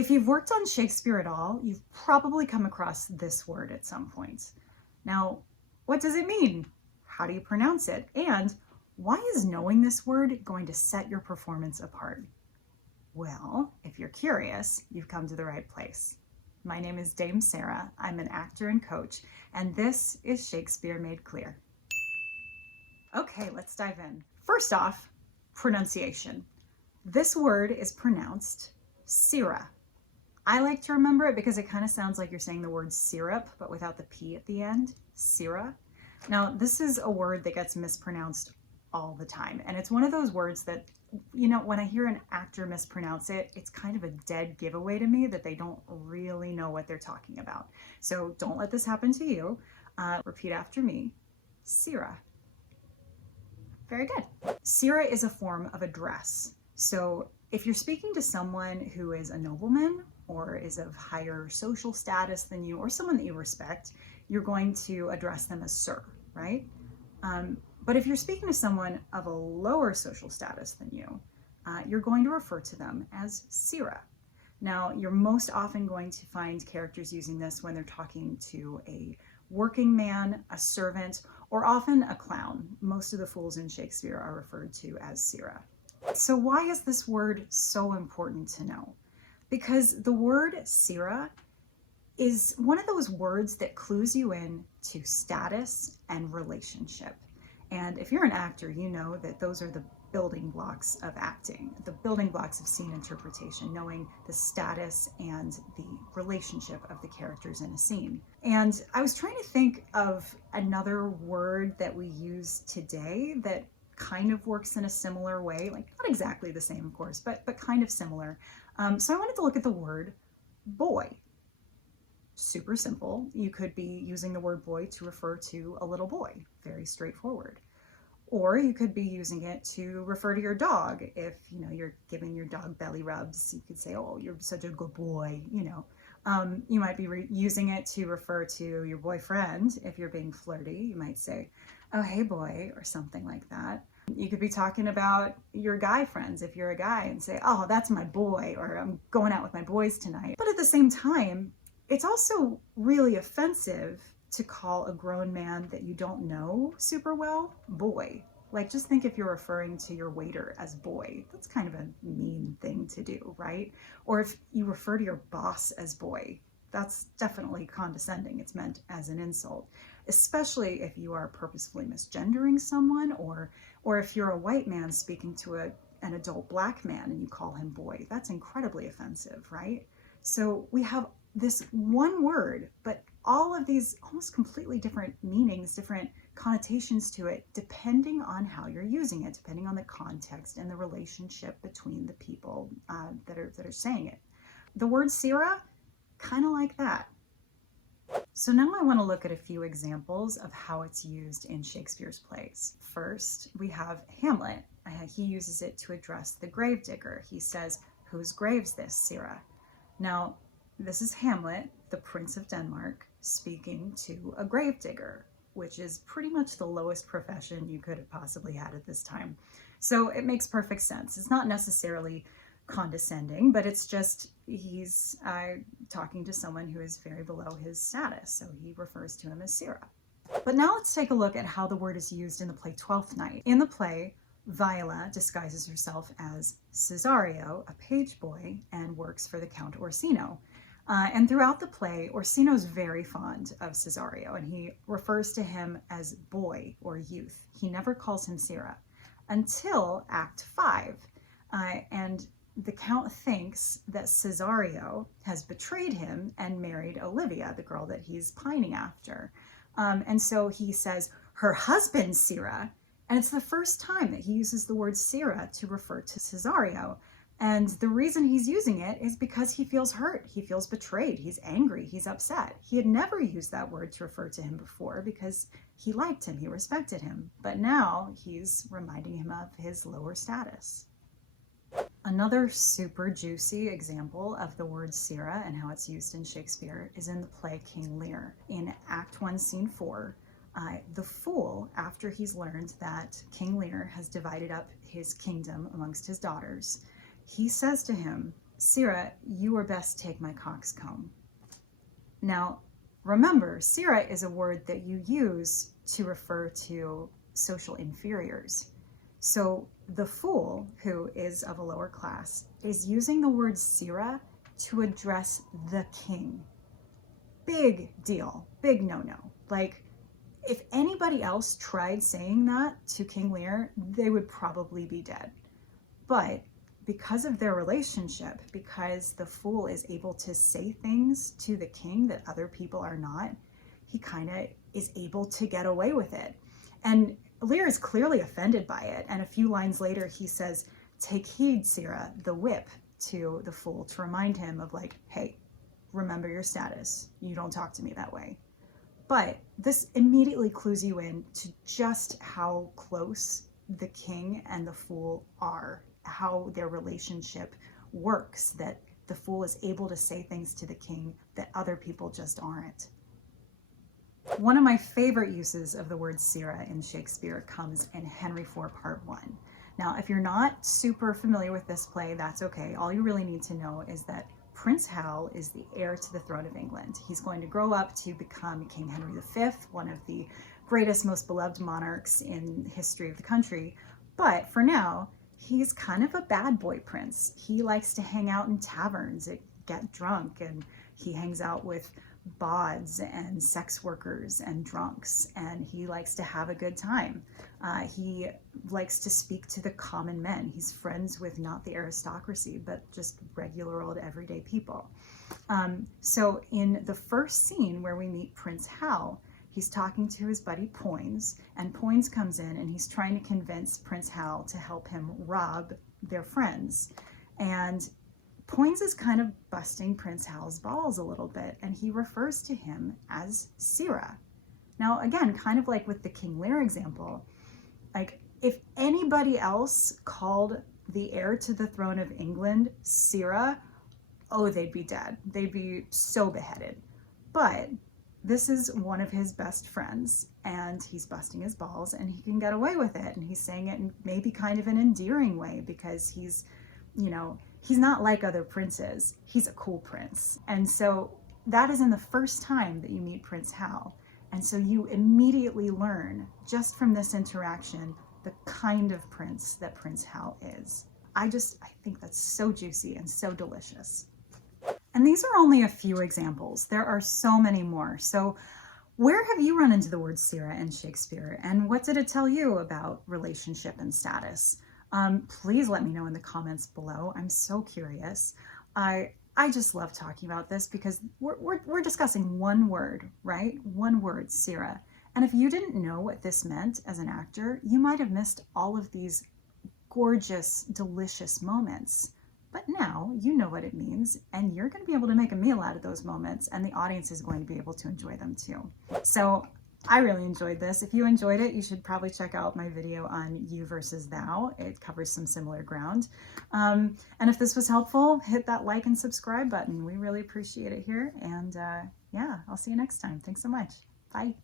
If you've worked on Shakespeare at all, you've probably come across this word at some point. Now, what does it mean? How do you pronounce it? And why is knowing this word going to set your performance apart? Well, if you're curious, you've come to the right place. My name is Dame Sirrah. I'm an actor and coach, and this is Shakespeare Made Clear. Okay, let's dive in. First off, pronunciation. This word is pronounced Sirrah. I like to remember it because it kind of sounds like you're saying the word syrup, but without the P at the end, Sirrah. Now, this is a word that gets mispronounced all the time. And it's one of those words that, you know, when I hear an actor mispronounce it, it's kind of a dead giveaway to me that they don't really know what they're talking about. So don't let this happen to you. Repeat after me, Sirrah. Very good. Sirrah is a form of address. So if you're speaking to someone who is a nobleman or is of higher social status than you, or someone that you respect, you're going to address them as sir, right? But if you're speaking to someone of a lower social status than you, you're going to refer to them as Sirrah. Now, you're most often going to find characters using this when they're talking to a working man, a servant, or often a clown. Most of the fools in Shakespeare are referred to as Sirrah. So why is this word so important to know? Because the word Sirrah is one of those words that clues you in to status and relationship. And if you're an actor, you know that those are the building blocks of acting, the building blocks of scene interpretation, knowing the status and the relationship of the characters in a scene. And I was trying to think of another word that we use today that kind of works in a similar way, like not exactly the same, of course, but kind of similar. So I wanted to look at the word boy. Super simple. You could be using the word boy to refer to a little boy. Very straightforward. Or you could be using it to refer to your dog. If, you know, you're giving your dog belly rubs, you could say, oh, you're such a good boy, you know. You might be using it to refer to your boyfriend. If you're being flirty, you might say, oh, hey boy, or something like that. You could be talking about your guy friends if you're a guy and say, oh, that's my boy, or I'm going out with my boys tonight. But at the same time, it's also really offensive to call a grown man that you don't know super well boy. Like, just think if you're referring to your waiter as boy. That's kind of a mean thing to do, right? Or if you refer to your boss as boy, that's definitely condescending. It's meant as an insult, especially if you are purposefully misgendering someone, or if you're a white man speaking to an adult black man and you call him boy. That's incredibly offensive, right? So we have this one word, but all of these almost completely different meanings, different connotations to it, depending on how you're using it, depending on the context and the relationship between the people that are saying it. The word Sirrah, kind of like that. So now I want to look at a few examples of how it's used in Shakespeare's plays. First, we have Hamlet. He uses it to address the gravedigger. He says, "Whose grave's this, Sirrah?" Now, this is Hamlet, the Prince of Denmark, speaking to a gravedigger, which is pretty much the lowest profession you could have possibly had at this time. So it makes perfect sense. It's not necessarily condescending, but it's just he's talking to someone who is very below his status, so he refers to him as Sirrah. But now let's take a look at how the word is used in the play Twelfth Night. In the play, Viola disguises herself as Cesario, a page boy, and works for the Count Orsino. And throughout the play, Orsino's very fond of Cesario, and he refers to him as boy or youth. He never calls him Sirrah until Act 5. And the Count thinks that Cesario has betrayed him and married Olivia, the girl that he's pining after. And so he says, her husband, Sirrah. And it's the first time that he uses the word Sirrah to refer to Cesario. And the reason he's using it is because he feels hurt, he feels betrayed, he's angry, he's upset. He had never used that word to refer to him before because he liked him, he respected him. But now he's reminding him of his lower status. Another super juicy example of the word Sirrah and how it's used in Shakespeare is in the play King Lear. In Act 1, Scene 4, the fool, after he's learned that King Lear has divided up his kingdom amongst his daughters, he says to him, Sirrah, you were best take my coxcomb. Now, remember, Sirrah is a word that you use to refer to social inferiors. So the fool, who is of a lower class, is using the word Sirrah to address the king. Big deal, big no-no. Like, if anybody else tried saying that to King Lear, they would probably be dead. But because of their relationship, because the fool is able to say things to the king that other people are not, he kind of is able to get away with it. And Lear is clearly offended by it. And a few lines later, he says, "Take heed, Sirrah," the whip, to the fool to remind him of like, hey, remember your status. You don't talk to me that way. But this immediately clues you in to just how close the king and the fool are, how their relationship works, that the fool is able to say things to the king that other people just aren't. One of my favorite uses of the word Sirrah in Shakespeare comes in Henry IV, Part 1. Now, if you're not super familiar with this play, that's okay. All you really need to know is that Prince Hal is the heir to the throne of England. He's going to grow up to become King Henry V, one of the greatest, most beloved monarchs in the history of the country. But for now, he's kind of a bad boy prince. He likes to hang out in taverns and get drunk, and he hangs out with bawds and sex workers and drunks, and he likes to have a good time. He likes to speak to the common men. He's friends with not the aristocracy, but just regular old everyday people. So in the first scene where we meet Prince Hal, he's talking to his buddy Poins, and Poins comes in and he's trying to convince Prince Hal to help him rob their friends. And Poins is kind of busting Prince Hal's balls a little bit, and he refers to him as Sirrah. Now, again, kind of like with the King Lear example, like if anybody else called the heir to the throne of England Sirrah, oh, they'd be dead. They'd be so beheaded. But this is one of his best friends, and he's busting his balls, and he can get away with it. And he's saying it in maybe kind of an endearing way because he's, you know, he's not like other princes. He's a cool prince. And so that is in the first time that you meet Prince Hal. And so you immediately learn just from this interaction the kind of prince that Prince Hal is. I think that's so juicy and so delicious. And these are only a few examples. There are so many more. So where have you run into the word Sirrah in Shakespeare? And what did it tell you about relationship and status? Please let me know in the comments below. I'm so curious. I just love talking about this because we're discussing one word, right? One word, Sirrah. And if you didn't know what this meant as an actor, you might have missed all of these gorgeous, delicious moments. But now you know what it means, and you're going to be able to make a meal out of those moments, and the audience is going to be able to enjoy them too. So I really enjoyed this. If you enjoyed it, you should probably check out my video on you versus thou. It covers some similar ground. And if this was helpful, hit that like and subscribe button. We really appreciate it here. And yeah, I'll see you next time. Thanks so much. Bye.